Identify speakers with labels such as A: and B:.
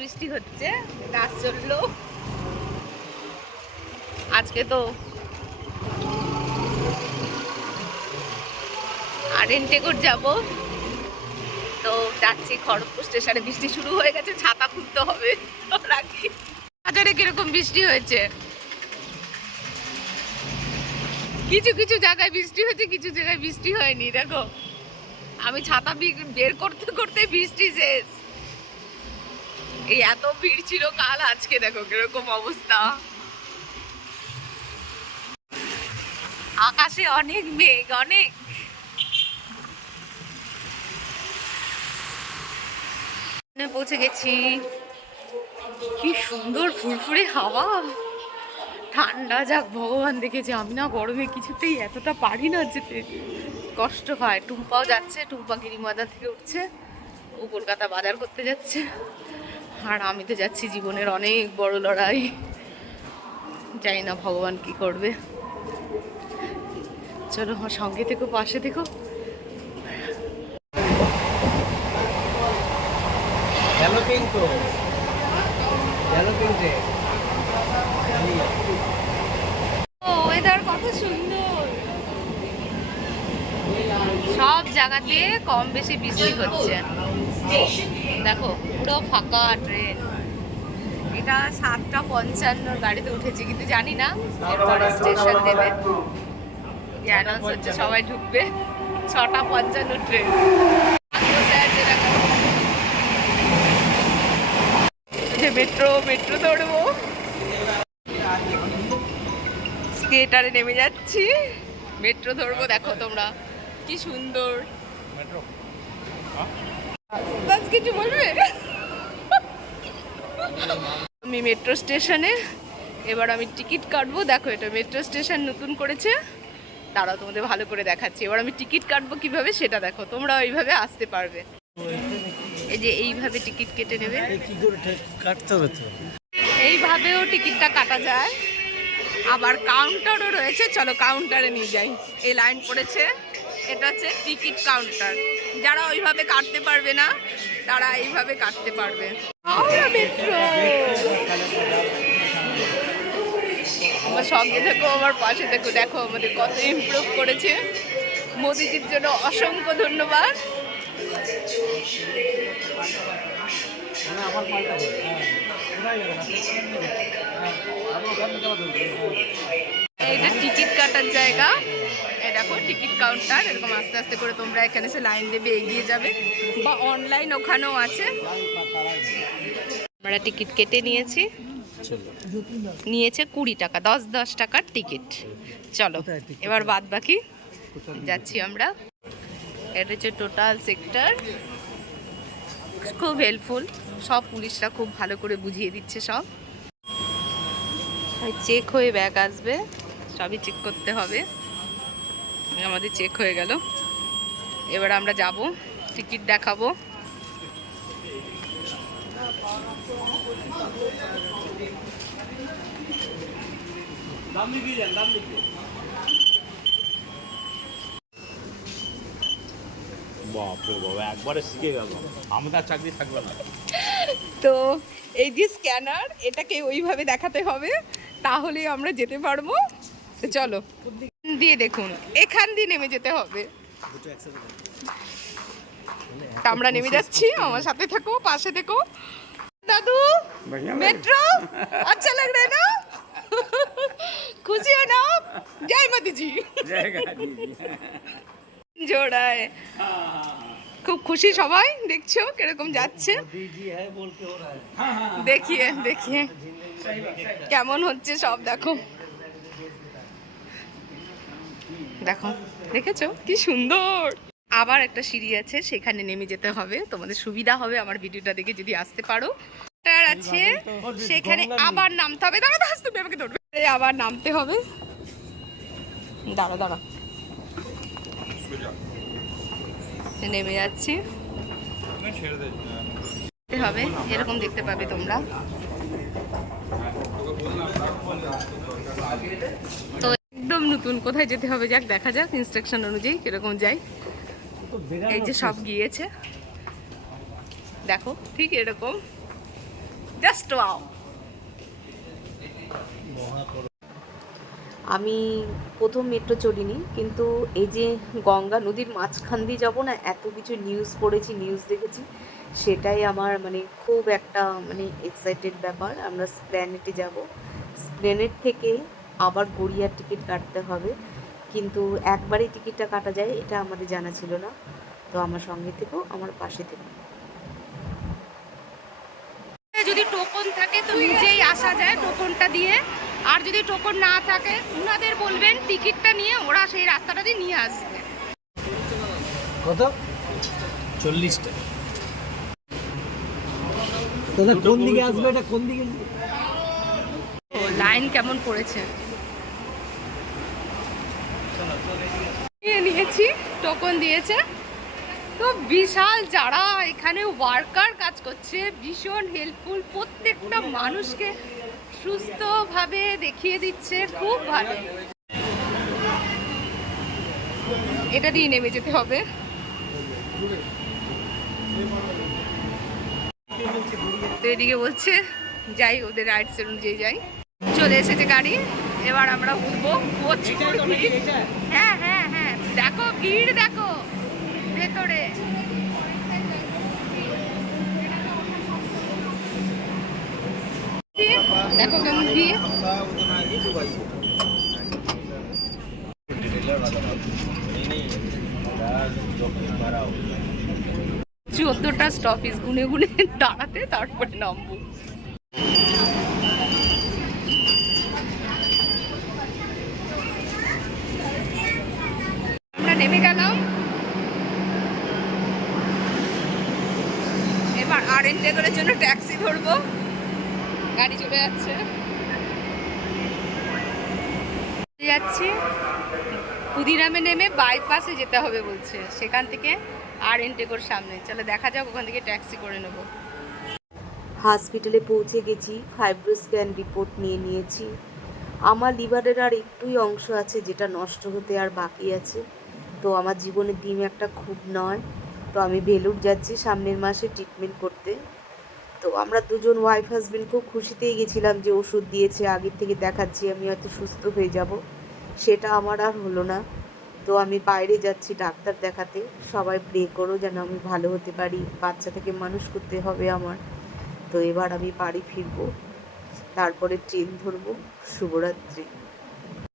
A: বৃষ্টি হচ্ছে, গাছ চলল আজকে তো আরেনটেকর যাব। তো যাচ্ছি খড়গপুর স্টেশনে, বৃষ্টি শুরু হয়ে গেছে, ছাতা খুলতে হবে রাখি বাজারে কীরকম বৃষ্টি হয়েছে? কিছু কিছু জায়গায় বৃষ্টি হয়েছে, কিছু জায়গায় বৃষ্টি হয়নি, দেখো। আমি ছাতা বের করতে করতে বৃষ্টি শেষ। এই এত ভিড় ছিল কাল, আজকে দেখো কীরকম অবস্থা। আকাশে অনেক মেঘ, অনেক। পৌঁছে গেছি। কি সুন্দর ফুরফুরে হাওয়া। ঠান্ডা যাক, ভগবান দেখেছি। আমি না গরমে কিছুতেই এতটা পারি না যেতে। কষ্ট হয়। টুম্পাও যাচ্ছে, টুম্পা গিরিমাদা থেকে উঠছে। ও কলকাতা বাজার করতে যাচ্ছে। আর আমি তো যাচ্ছি জীবনের অনেক বড় লড়াই। জানি না ভগবান কি করবে। চলো আমার সঙ্গে থেকো পাশে থেকো। ওয়েদার কত সুন্দর। সব জায়গাতে কম বেশি বৃষ্টি হচ্ছে। দেখো পুরো ফাঁকা ট্রেন এটা সাতটা পঞ্চান্নর গাড়িতে উঠেছি কিন্তু জানি না এরপরে স্টেশন দেবে। অ্যানাউন্স হচ্ছে সবাই ঢুকবে। ছটা পঞ্চান্ন ট্রেন মেট্রো মেট্রো দৌড়বো। স্কেটারে নেমে যাচ্ছি। মেট্রো ধরবো দেখো তোমরা। কি সুন্দর। বাস কিছু বলবে আমি মেট্রো স্টেশনে এবার আমি টিকিট কাটবো। দেখো এটা মেট্রো স্টেশন নতুন করেছে। তারাও তোমাদের ভালো করে দেখাচ্ছি। এবার আমি টিকিট কাটবো কীভাবে সেটা দেখো। তোমরা ওইভাবে আসতে পারবে। এই যে এইভাবে টিকিট কেটে নেবে।
B: কি কাটতে হবে তো?
A: এইভাবেও টিকিটটা কাটা যায়। আবার কাউন্টারও রয়েছে। চলো কাউন্টারে নিয়ে যাই। এই লাইন পড়েছে। এটা হচ্ছে টিকিট কাউন্টার যারা ওইভাবে কাটতে পারবে না তারা এইভাবে কাটতে পারবে। আমার সঙ্গে দেখো আমার পাশে দেখো দেখো আমাদের কত ইমপ্রুভ করেছে। মোদিজির জন্য অসংখ্য ধন্যবাদ। এইটা টিকিট কাটার জায়গা। দেখো টিকিট কাউন্টার এরকম আস্তে আস্তে করে তোমরা এখানে এসে লাইন দেবে এগিয়ে যাবে। বা অনলাইন ওখানেও আছে। আমরা টিকিট কেটে নিয়েছি। নিয়েছে কুড়ি টাকা দশ দশ টাকার টিকিট। চলো এবার বাদ বাকি যাচ্ছি আমরা। এটা হচ্ছে টোটাল সেক্টর খুব হেল্পফুল সব পুলিশরা খুব ভালো করে বুঝিয়ে দিচ্ছে সব। চেক হয়ে ব্যাগ আসবে। সবই চেক করতে হবে। আমাদের চেক হয়ে গেল। এবার আমরা যাব টিকিট দেখাবো।
C: একবারে শিখে গেল। আমাদের চাকরি থাকবে না।
A: তো এই যে স্ক্যানার এটাকে ওইভাবে দেখাতে হবে তাহলে আমরা যেতে পারব। তো চলো। দিয়ে দেখুন এখান দিয়ে নেমে যেতে হবে। আমরা নেমে যাচ্ছি আমার সাথে থাকো পাশে থেকো। দাদু মেট্রো আচ্ছা লাগ না? খুশি হো না জয় মাতিজি। জোড়ায়। খুব খুশি সবাই দেখছ কীরকম যাচ্ছে? দেখিয়ে দেখিয়ে। কেমন হচ্ছে সব দেখো। দেখো দেখেছ? কি সুন্দর! আবার একটা সিঁড়ি আছে সেখানে নেমে যেতে হবে। তোমাদের সুবিধা হবে আমার ভিডিওটা দেখে যদি আসতে পারো। আছে সেখানে আবার নামতে হবে। দাঁড়া দাঁড়া তুমি আমাকে ধরবে। আবার নামতে হবে। দাঁড়া দাঁড়া। নেমে যাচ্ছি। হবে। এরকম দেখতে পাবে তোমরা। তো নতুন কোথায় যেতে হবে যাক, দেখা যাক ইনস্ট্রাকশন অনুযায়ী কীরকম যাই এই যে সব গিয়েছে। দেখো, ঠিক এরকম। জাস্ট ওয়াও আমি প্রথম মেট্রো চড়িনি, কিন্তু এই যে গঙ্গা নদীর মাঝখান দিয়ে যাব না, এত কিছু নিউজ পড়েছি নিউজ দেখেছি, সেটাই আমার মানে খুব একটা মানে এক্সাইটেড ব্যাপার। আমরা স্প্ল্যানেটে যাব। স্প্ল্যানেট থেকে আবার গড়িয়ার টিকিট কাটতে হবে। কিন্তু একবারই টিকিটটা কাটা যায় এটা আমাদের জানা ছিল না। তো আমার সঙ্গে থেকেও আমার পাশে থেকো। যদি টোকন থাকে তো নিজেই আসা যায় টোকনটা দিয়ে। আর যদি টোকন না থাকে ওনাদের বলবেন টিকিটটা নিয়ে ওরা সেই রাস্তাটা দিয়ে নিয়ে আসবে।
B: কত?
C: চল্লিশটা।
B: দাদা কোন দিকে আসবে এটা? কোন দিকে?
A: লাইন কেমন পড়েছে? নিয়েছি টোকন দিয়েছে। তো বিশাল যারা এখানে ওয়ার্কার কাজ করছে, ভীষণ হেল্পফুল প্রত্যেকটা মানুষকে সুস্থভাবে দেখিয়ে দিচ্ছে, খুব ভালো। এটা দিয়ে নেমে যেতে হবে। তো এদিকে বলছে, যাই, ওদের রাইডসের অনুযায়ী যাই। চলে এসেছে গাড়ি। এবার আমরা উঠবো প্রচুর ভিড় হ্যাঁ হ্যাঁ হ্যাঁ। দেখো ভিড় দেখো। ভেতরে। দেখো কেমন ভিড় চোদ্দটা স্টপিস গুনে গুনে দাঁড়াতে তারপরে নামবো আমরা নেমে গেলাম এবার আর এন্টেগরের জন্য ট্যাক্সি ধরবো। গাড়ি চলে যাচ্ছে। যাচ্ছি। ক্ষুদিরামে নেমে বাইপাসে যেতে হবে বলছে। সেখান থেকে আর এন্টেগোর সামনে। চলো দেখা যাক, ওখান থেকে ট্যাক্সি করে নেব।
D: হসপিটালে পৌঁছে গেছি ফাইব্রো স্ক্যান রিপোর্ট নিয়ে নিয়েছি। আমার লিভারের আর একটুই অংশ আছে যেটা নষ্ট হতে আর বাকি আছে। তো আমার জীবনে ডিম একটা খুব নয়। তো আমি বেলুর যাচ্ছি সামনের মাসে ট্রিটমেন্ট করতে। তো আমরা দুজন ওয়াইফ হাজবেন্ড খুব খুশিতেই গেছিলাম যে ওষুধ দিয়েছে, আগের থেকে দেখাচ্ছি, আমি হয়তো সুস্থ হয়ে যাব। সেটা আমার আর হলো না। তো আমি বাইরে যাচ্ছি ডাক্তার দেখাতে। সবাই প্রে করো যেন আমি ভালো হতে পারি, বাচ্চা থেকে মানুষ করতে হবে আমার। তো এবার আমি বাড়ি ফিরবো, তারপরে ট্রেন ধরবো, শুভরাত্রি।